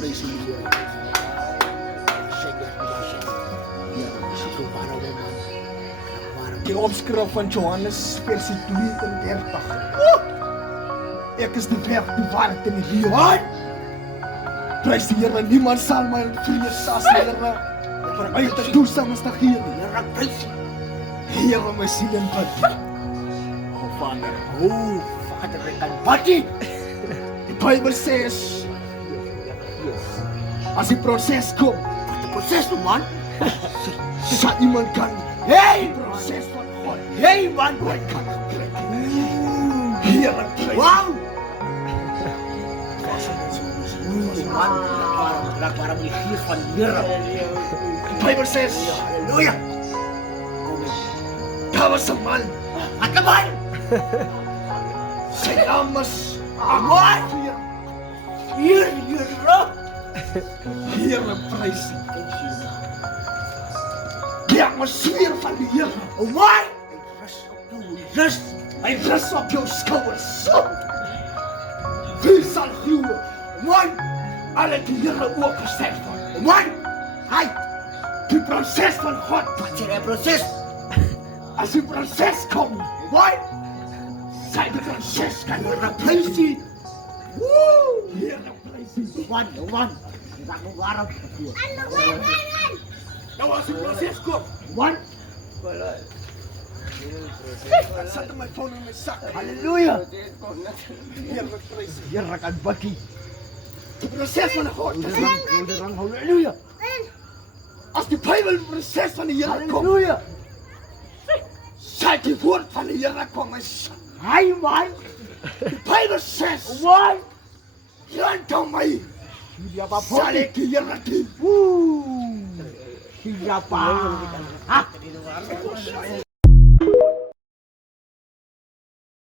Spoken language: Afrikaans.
praise the Lord. Die opskrif van Johannes versie 32. Ek is die weg, die waarheid en die lewe. Prys die Here, niemand sal my vrees as die Here. Vir my te toesang is te gee, Here prys. Here my siel en bid. Vader, ek kan bid. Die Bybel sê as die proses kom, wat die proses man? Sa iemand kan, hey, proses van God. Hey man, wat kan Here prys. Wow! Man, para die gees van die Here. Die Bybel sê, halleluja. Daar was 'n man. Wat 'n man? Sy naam is Amor. Here, Here prys. Die atmosfeer van die Here. Amor. Hy rus op jou skouers. Wie sal glo? Man, alle die Here oopgestel word. Man, hy, die proses van God, wat is die proses? As die proses kom, man, sy die proses kan replace die. Woo! Here replace die. Man, waarom? Nou as die proses kom, man, ek sit my phone in my sak. Halleluja. Here kan bid. Die proses van God. Halleluja. As die Bybel proses van die Here kom. Halleluja. Sy die woord van die Here kom is. Hy man. Die Bybel sê, "Why? Jy my." Sal ek die Here die. Woo. Siapa?